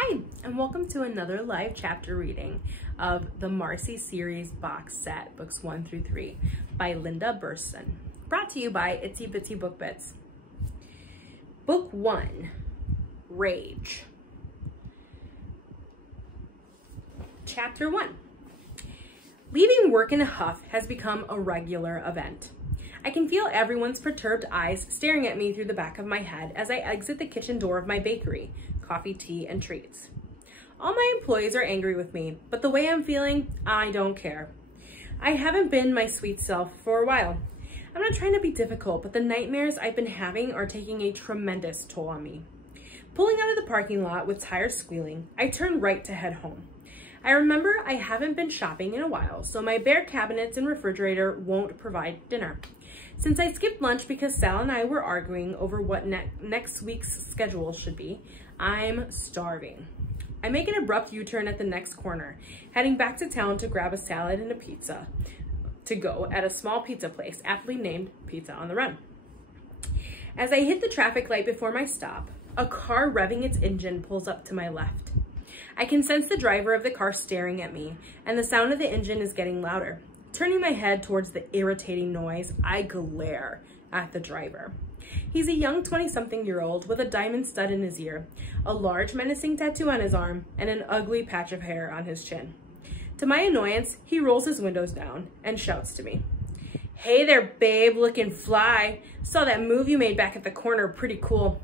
Hi, and welcome to another live chapter reading of the Marcy series box set, books 1 through 3, by Linda Burson. Brought to you by Itsy Bitsy Book Bits. Book 1, Rage. Chapter 1. Leaving work in a huff has become a regular event. I can feel everyone's perturbed eyes staring at me through the back of my head as I exit the kitchen door of my bakery, coffee, tea, and treats. All my employees are angry with me, but the way I'm feeling, I don't care. I haven't been my sweet self for a while. I'm not trying to be difficult, but the nightmares I've been having are taking a tremendous toll on me. Pulling out of the parking lot with tires squealing, I turn right to head home. I remember I haven't been shopping in a while, so my bare cabinets and refrigerator won't provide dinner. Since I skipped lunch because Sal and I were arguing over what next week's schedule should be, I'm starving. I make an abrupt U-turn at the next corner, heading back to town to grab a salad and a pizza to go at a small pizza place aptly named Pizza on the Run. As I hit the traffic light before my stop, a car revving its engine pulls up to my left. I can sense the driver of the car staring at me, and the sound of the engine is getting louder. Turning my head towards the irritating noise, I glare at the driver. He's a young 20-something-year-old with a diamond stud in his ear, a large menacing tattoo on his arm, and an ugly patch of hair on his chin. To my annoyance, he rolls his windows down and shouts to me, "Hey there, babe, looking fly. Saw that move you made back at the corner, pretty cool.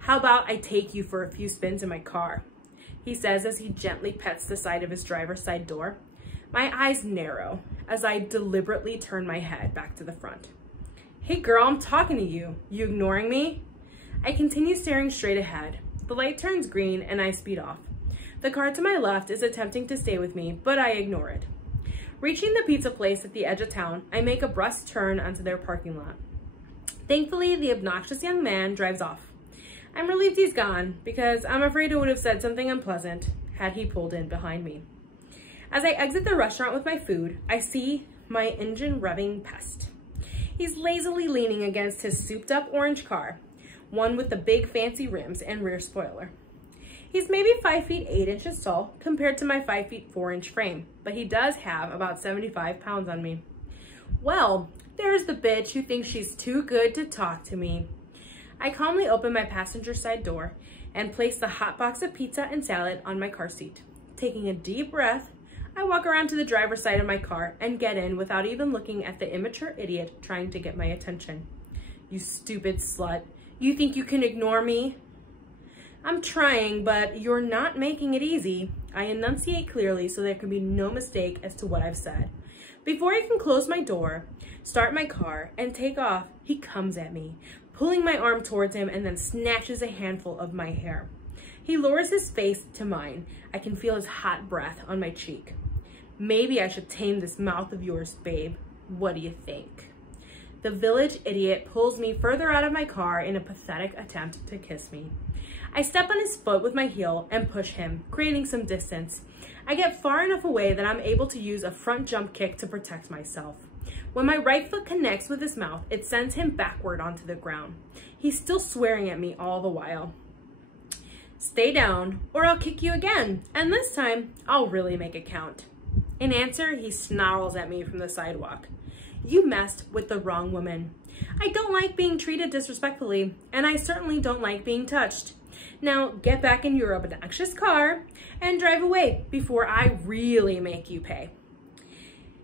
How about I take you for a few spins in my car?" He says as he gently pets the side of his driver's side door. My eyes narrow as I deliberately turn my head back to the front. "Hey girl, I'm talking to you. You ignoring me?" I continue staring straight ahead. The light turns green and I speed off. The car to my left is attempting to stay with me, but I ignore it. Reaching the pizza place at the edge of town, I make a brusque turn onto their parking lot. Thankfully, the obnoxious young man drives off. I'm relieved he's gone because I'm afraid I would have said something unpleasant had he pulled in behind me. As I exit the restaurant with my food, I see my engine revving pest. He's lazily leaning against his souped-up orange car, one with the big fancy rims and rear spoiler. He's maybe 5 feet 8 inches tall compared to my 5 feet 4 inch frame, but he does have about 75 pounds on me. Well, there's the bitch who thinks she's too good to talk to me. I calmly open my passenger side door and place the hot box of pizza and salad on my car seat. Taking a deep breath, I walk around to the driver's side of my car and get in without even looking at the immature idiot trying to get my attention. "You stupid slut. You think you can ignore me?" "I'm trying, but you're not making it easy." I enunciate clearly so there can be no mistake as to what I've said. Before I can close my door, start my car, and take off, he comes at me, pulling my arm towards him and then snatches a handful of my hair. He lowers his face to mine. I can feel his hot breath on my cheek. "Maybe I should tame this mouth of yours, babe. What do you think?" The village idiot pulls me further out of my car in a pathetic attempt to kiss me. I step on his foot with my heel and push him, creating some distance. I get far enough away that I'm able to use a front jump kick to protect myself. When my right foot connects with his mouth, it sends him backward onto the ground. He's still swearing at me all the while. "Stay down, or I'll kick you again, and this time, I'll really make it count." In answer, he snarls at me from the sidewalk. "You messed with the wrong woman. I don't like being treated disrespectfully, and I certainly don't like being touched. Now get back in your obnoxious car and drive away before I really make you pay."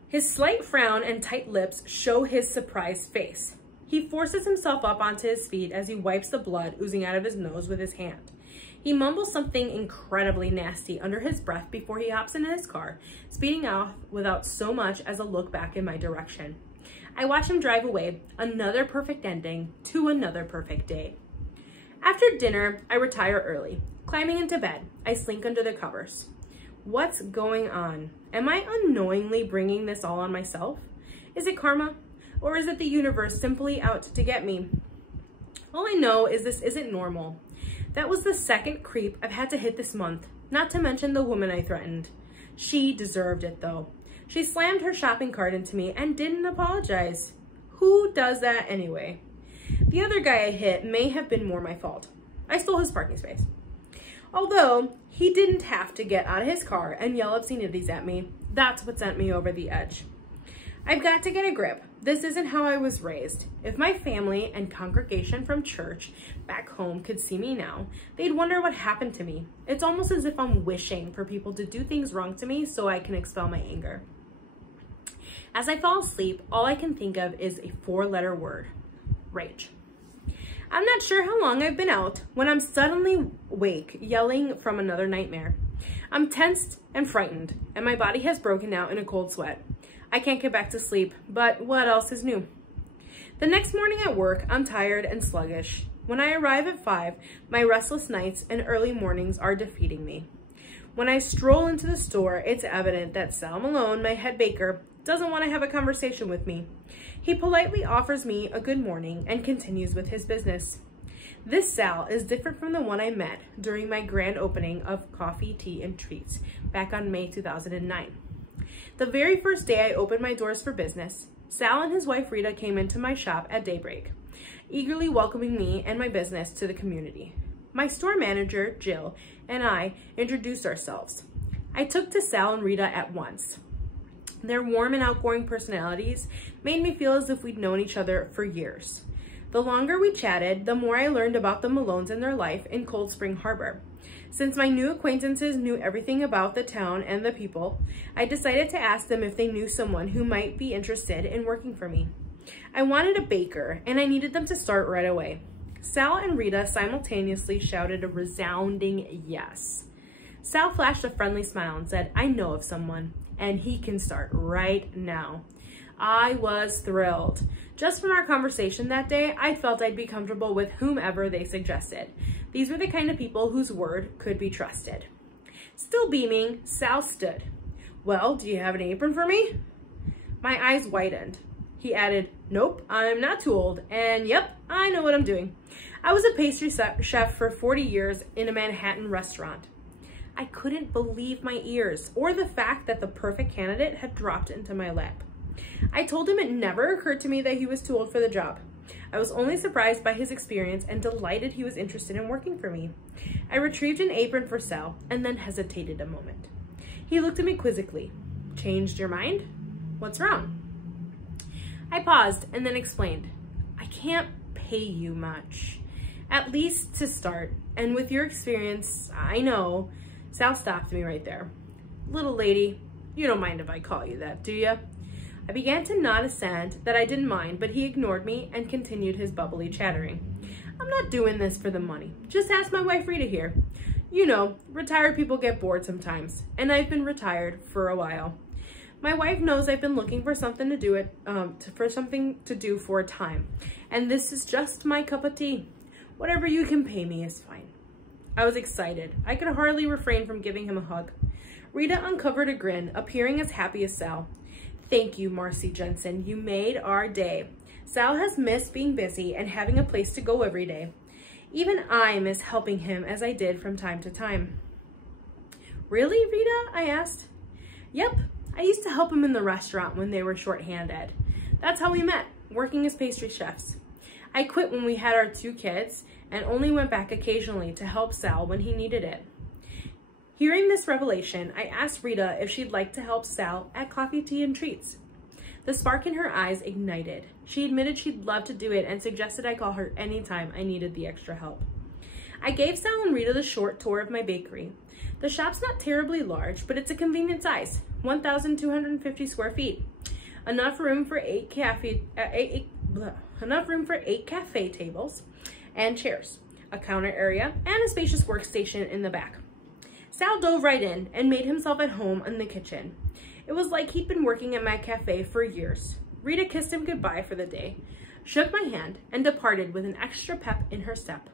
His slight frown and tight lips show his surprised face. He forces himself up onto his feet as he wipes the blood oozing out of his nose with his hand. He mumbles something incredibly nasty under his breath before he hops into his car, speeding off without so much as a look back in my direction. I watch him drive away, another perfect ending to another perfect day. After dinner, I retire early. Climbing into bed, I slink under the covers. What's going on? Am I unknowingly bringing this all on myself? Is it karma? Or is it the universe simply out to get me? All I know is this isn't normal. That was the second creep I've had to hit this month, not to mention the woman I threatened. She deserved it though. She slammed her shopping cart into me and didn't apologize. Who does that anyway? The other guy I hit may have been more my fault. I stole his parking space. Although he didn't have to get out of his car and yell obscenities at me, that's what sent me over the edge. I've got to get a grip. This isn't how I was raised. If my family and congregation from church back home could see me now, they'd wonder what happened to me. It's almost as if I'm wishing for people to do things wrong to me so I can expel my anger. As I fall asleep, all I can think of is a 4-letter word: rage. I'm not sure how long I've been out when I'm suddenly awake, yelling from another nightmare. I'm tensed and frightened, and my body has broken out in a cold sweat. I can't get back to sleep, but what else is new? The next morning at work, I'm tired and sluggish. When I arrive at 5, my restless nights and early mornings are defeating me. When I stroll into the store, it's evident that Sal Malone, my head baker, doesn't want to have a conversation with me. He politely offers me a good morning and continues with his business. This Sal is different from the one I met during my grand opening of Coffee, Tea, and Treats back on May 2009. The very first day I opened my doors for business, Sal and his wife Rita came into my shop at daybreak, eagerly welcoming me and my business to the community. My store manager, Jill, and I introduced ourselves. I took to Sal and Rita at once. Their warm and outgoing personalities made me feel as if we'd known each other for years. The longer we chatted, the more I learned about the Malones and their life in Cold Spring Harbor. Since my new acquaintances knew everything about the town and the people, I decided to ask them if they knew someone who might be interested in working for me. I wanted a baker, and I needed them to start right away. Sal and Rita simultaneously shouted a resounding yes. Sal flashed a friendly smile and said, "I know of someone, and he can start right now." I was thrilled. Just from our conversation that day, I felt I'd be comfortable with whomever they suggested. These were the kind of people whose word could be trusted. Still beaming, Sal stood. "Well, do you have an apron for me?" My eyes widened. He added, "Nope, I'm not too old, and yep, I know what I'm doing. I was a pastry chef for 40 years in a Manhattan restaurant." I couldn't believe my ears, or the fact that the perfect candidate had dropped into my lap. I told him it never occurred to me that he was too old for the job. I was only surprised by his experience and delighted he was interested in working for me. I retrieved an apron for Sal and then hesitated a moment. He looked at me quizzically. "Changed your mind? What's wrong?" I paused and then explained, "I can't pay you much. At least to start, and with your experience, I know." Sal stopped me right there. "Little lady, you don't mind if I call you that, do you?" I began to nod assent that I didn't mind, but he ignored me and continued his bubbly chattering. "I'm not doing this for the money. Just ask my wife Rita here. You know, retired people get bored sometimes, and I've been retired for a while. My wife knows I've been looking for something to do for a time, and this is just my cup of tea. Whatever you can pay me is fine." I was excited. I could hardly refrain from giving him a hug. Rita uncovered a grin, appearing as happy as Sal. "Thank you, Marcy Jensen. You made our day. Sal has missed being busy and having a place to go every day. Even I miss helping him as I did from time to time." "Really, Rita?" I asked. "Yep. I used to help him in the restaurant when they were short-handed. That's how we met, working as pastry chefs. I quit when we had our 2 kids and only went back occasionally to help Sal when he needed it." Hearing this revelation, I asked Rita if she'd like to help Sal at Coffee, Tea, and Treats. The spark in her eyes ignited. She admitted she'd love to do it and suggested I call her anytime I needed the extra help. I gave Sal and Rita the short tour of my bakery. The shop's not terribly large, but it's a convenient size, 1,250 square feet. Enough room for 8 cafe tables and chairs, a counter area, and a spacious workstation in the back. Sal dove right in and made himself at home in the kitchen. It was like he'd been working at my cafe for years. Rita kissed him goodbye for the day, shook my hand, and departed with an extra pep in her step.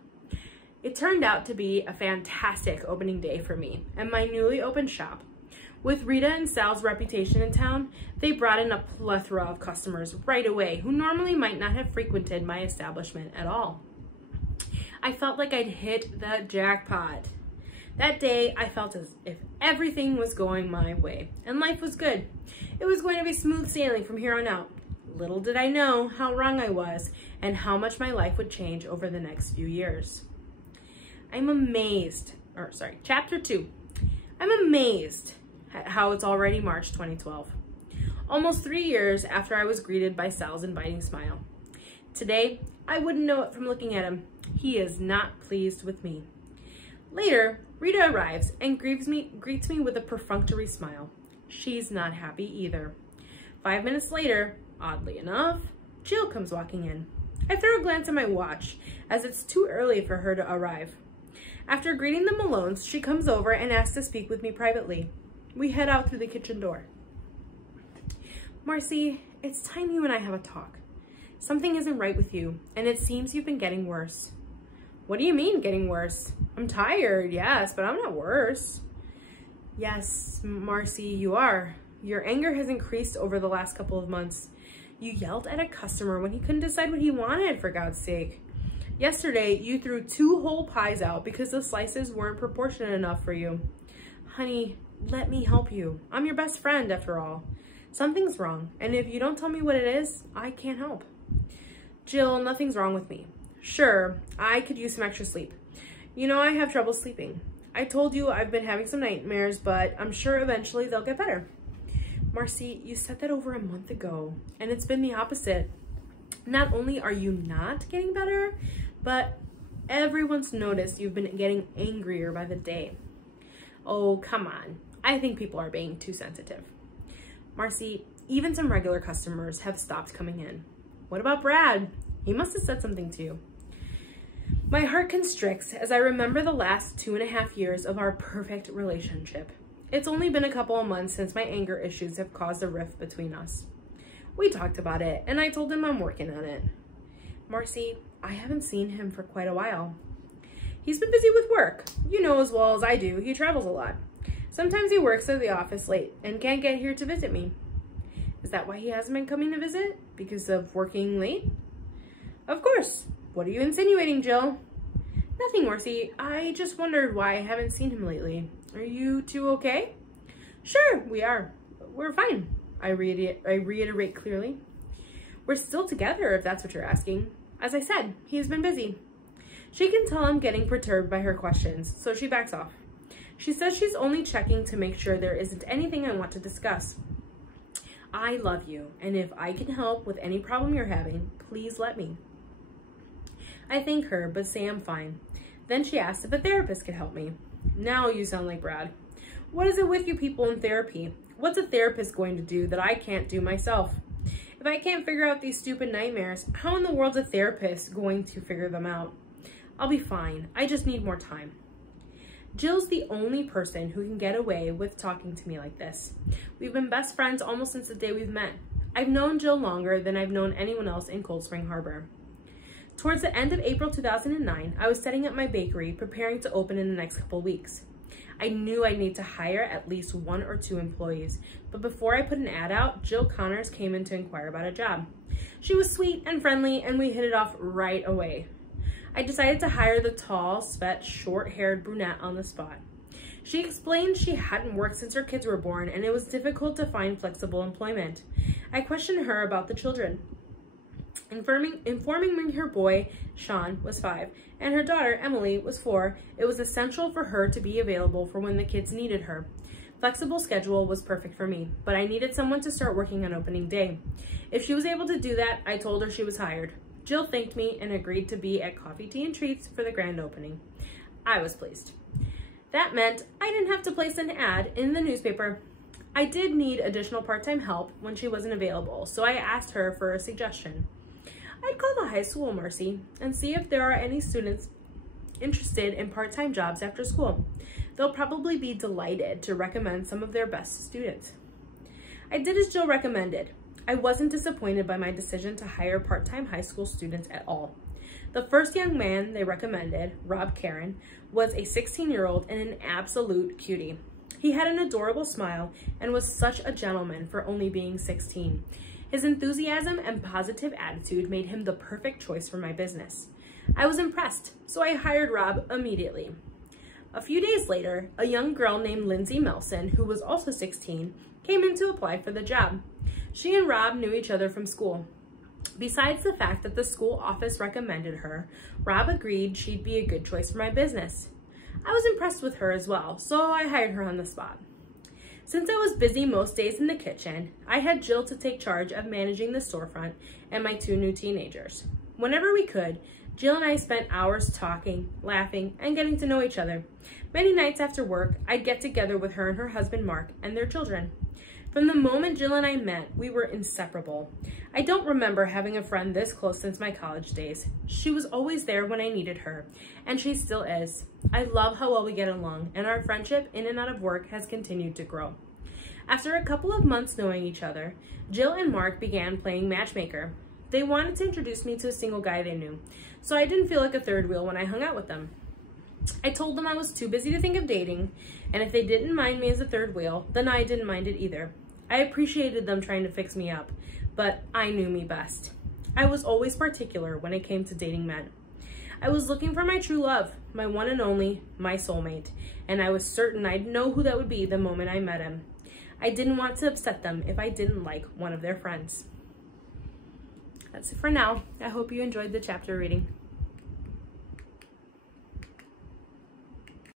It turned out to be a fantastic opening day for me and my newly opened shop. With Rita and Sal's reputation in town, they brought in a plethora of customers right away who normally might not have frequented my establishment at all. I felt like I'd hit the jackpot. That day, I felt as if everything was going my way, and life was good. It was going to be smooth sailing from here on out. Little did I know how wrong I was, and how much my life would change over the next few years. I'm amazed Chapter 2. I'm amazed at how it's already March 2012. Almost 3 years after I was greeted by Sal's inviting smile. Today, I wouldn't know it from looking at him. He is not pleased with me. Later, Rita arrives and greets me with a perfunctory smile. She's not happy either. 5 minutes later, oddly enough, Jill comes walking in. I throw a glance at my watch, as it's too early for her to arrive. After greeting the Malones, she comes over and asks to speak with me privately. We head out through the kitchen door. Marcy, it's time you and I have a talk. Something isn't right with you, and it seems you've been getting worse. What do you mean, getting worse? I'm tired, yes, but I'm not worse. Yes, Marcy, you are. Your anger has increased over the last couple of months. You yelled at a customer when he couldn't decide what he wanted, for God's sake. Yesterday, you threw 2 whole pies out because the slices weren't proportionate enough for you. Honey, let me help you. I'm your best friend, after all. Something's wrong, and if you don't tell me what it is, I can't help. Jill, nothing's wrong with me. Sure, I could use some extra sleep. You know I have trouble sleeping. I told you I've been having some nightmares, but I'm sure eventually they'll get better. Marcy, you said that over a month ago, and it's been the opposite. Not only are you not getting better, but everyone's noticed you've been getting angrier by the day. Oh, come on. I think people are being too sensitive. Marcy, even some regular customers have stopped coming in. What about Brad? He must have said something to you. My heart constricts as I remember the last 2.5 years of our perfect relationship. It's only been a couple of months since my anger issues have caused a rift between us. We talked about it, and I told him I'm working on it. Marcy, I haven't seen him for quite a while. He's been busy with work. You know as well as I do, he travels a lot. Sometimes he works at the office late and can't get here to visit me. Is that why he hasn't been coming to visit? Because of working late? Of course. What are you insinuating, Jill? Nothing, Marcy. I just wondered why I haven't seen him lately. Are you two okay? Sure, we are. We're fine. I reiterate clearly. We're still together, if that's what you're asking. As I said, he's been busy. She can tell I'm getting perturbed by her questions, so she backs off. She says she's only checking to make sure there isn't anything I want to discuss. I love you, and if I can help with any problem you're having, please let me. I thank her, but say I'm fine. Then she asks if a therapist could help me. Now you sound like Brad. What is it with you people in therapy? What's a therapist going to do that I can't do myself? If I can't figure out these stupid nightmares, how in the world is a therapist going to figure them out? I'll be fine. I just need more time. Jill's the only person who can get away with talking to me like this. We've been best friends almost since the day we've met. I've known Jill longer than I've known anyone else in Cold Spring Harbor. Towards the end of April 2009, I was setting up my bakery, preparing to open in the next couple weeks. I knew I'd need to hire at least 1 or 2 employees, but before I put an ad out, Jill Connors came in to inquire about a job. She was sweet and friendly, and we hit it off right away. I decided to hire the tall, svet, short-haired brunette on the spot. She explained she hadn't worked since her kids were born, and it was difficult to find flexible employment. I questioned her about the children. Informing me her boy, Sean, was 5, and her daughter, Emily, was 4, it was essential for her to be available for when the kids needed her. Flexible schedule was perfect for me, but I needed someone to start working on opening day. If she was able to do that, I told her she was hired. Jill thanked me and agreed to be at Coffee, Tea, and Treats for the grand opening. I was pleased. That meant I didn't have to place an ad in the newspaper. I did need additional part-time help when she wasn't available, so I asked her for a suggestion. I'd call the high school, Marcy, and see if there are any students interested in part-time jobs after school. They'll probably be delighted to recommend some of their best students. I did as Jill recommended. I wasn't disappointed by my decision to hire part-time high school students at all. The first young man they recommended, Rob Karen, was a 16-year-old and an absolute cutie. He had an adorable smile and was such a gentleman for only being 16. His enthusiasm and positive attitude made him the perfect choice for my business. I was impressed, so I hired Rob immediately. A few days later, a young girl named Lindsay Melson, who was also 16, came in to apply for the job. She and Rob knew each other from school. Besides the fact that the school office recommended her, Rob agreed she'd be a good choice for my business. I was impressed with her as well, so I hired her on the spot. Since I was busy most days in the kitchen, I had Jill to take charge of managing the storefront and my 2 new teenagers. Whenever we could, Jill and I spent hours talking, laughing, and getting to know each other. Many nights after work, I'd get together with her and her husband Mark and their children. From the moment Jill and I met, we were inseparable. I don't remember having a friend this close since my college days. She was always there when I needed her, and she still is. I love how well we get along, and our friendship in and out of work has continued to grow. After a couple of months knowing each other, Jill and Mark began playing matchmaker. They wanted to introduce me to a single guy they knew, so I didn't feel like a third wheel when I hung out with them. I told them I was too busy to think of dating, and if they didn't mind me as a third wheel, then I didn't mind it either. I appreciated them trying to fix me up, but I knew me best. I was always particular when it came to dating men. I was looking for my true love, my one and only, my soulmate, and I was certain I'd know who that would be the moment I met him. I didn't want to upset them if I didn't like one of their friends. That's it for now. I hope you enjoyed the chapter reading.